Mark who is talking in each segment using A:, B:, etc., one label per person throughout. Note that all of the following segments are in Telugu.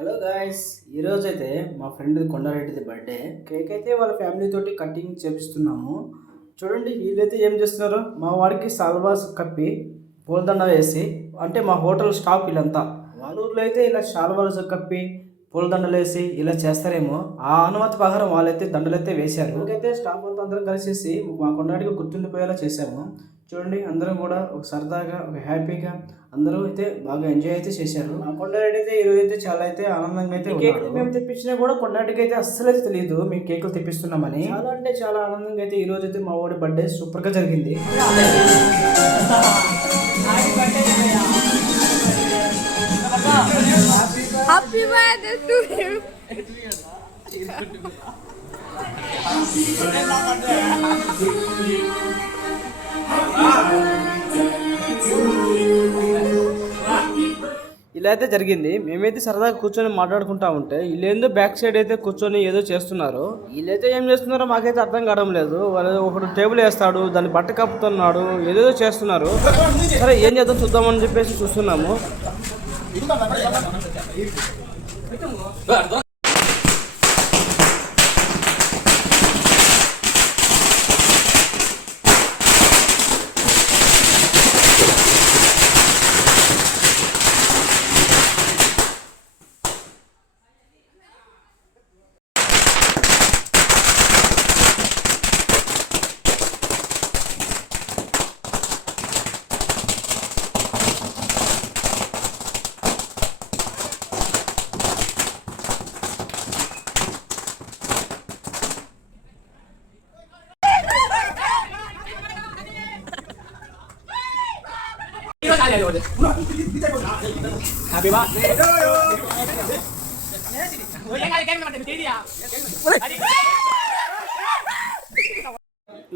A: హలో గాయస్ ఈరోజు అయితే మా ఫ్రెండ్ కొండారెడ్డిది బర్త్డే కేక్ అయితే వాళ్ళ ఫ్యామిలీ తోటి కటింగ్ చేపిస్తున్నాము. చూడండి వీళ్ళైతే ఏం చేస్తున్నారు? మా వాడికి సాల్వాస్ కప్పి పూలదండ వేసి అంటే మా హోటల్ స్టాఫ్ వీళ్ళంతా వాళ్ళ ఊర్లో అయితే ఇలా శాల్వాస్ కప్పి పూలదండలు వేసి ఇలా చేస్తారేమో ఆ అనుమతి ప్రకారం వాళ్ళైతే దండలైతే వేశారు. ఇంకైతే స్టాఫ్ అంతా అందరం కలిసేసి మా కొండారెడ్డికి గుర్తుండిపోయేలా చేశాము. చూడండి అందరం కూడా ఒక సరదాగా ఒక హ్యాపీగా అందరూ అయితే బాగా ఎంజాయ్ అయితే చేశారు. కొండారెడ్డి అయితే ఈరోజు అయితే చాలా అయితే ఆనందంగా అయితే కేక్ మేము తెప్పించినా కూడా కొండారెడ్డికి అయితే అస్సలు అయితే తెలియదు మేము కేకులు తెప్పిస్తున్నామని. చాలా అంటే చాలా ఆనందంగా అయితే ఈ రోజు అయితే మా వాడి బర్త్డే సూపర్గా జరిగింది.
B: Happy birthday to him.
A: ఇలా అయితే జరిగింది. మేమైతే సరదాగా కూర్చొని మాట్లాడుకుంటా ఉంటే వీళ్ళేందో బ్యాక్ సైడ్ అయితే కూర్చొని ఏదో చేస్తున్నారు. వీళ్ళైతే ఏం చేస్తున్నారో మాకైతే అర్థం కావడం లేదు. వాళ్ళు ఒకడు టేబుల్ వేస్తాడు దాన్ని బట్ట కప్పుతున్నాడు ఏదేదో చేస్తున్నారు. సరే ఏం చేద్దాం చూద్దామని చెప్పేసి చూస్తున్నాము.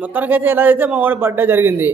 A: మొత్తానికైతే ఎలా అయితే మా వాడి బర్త్డే జరిగింది.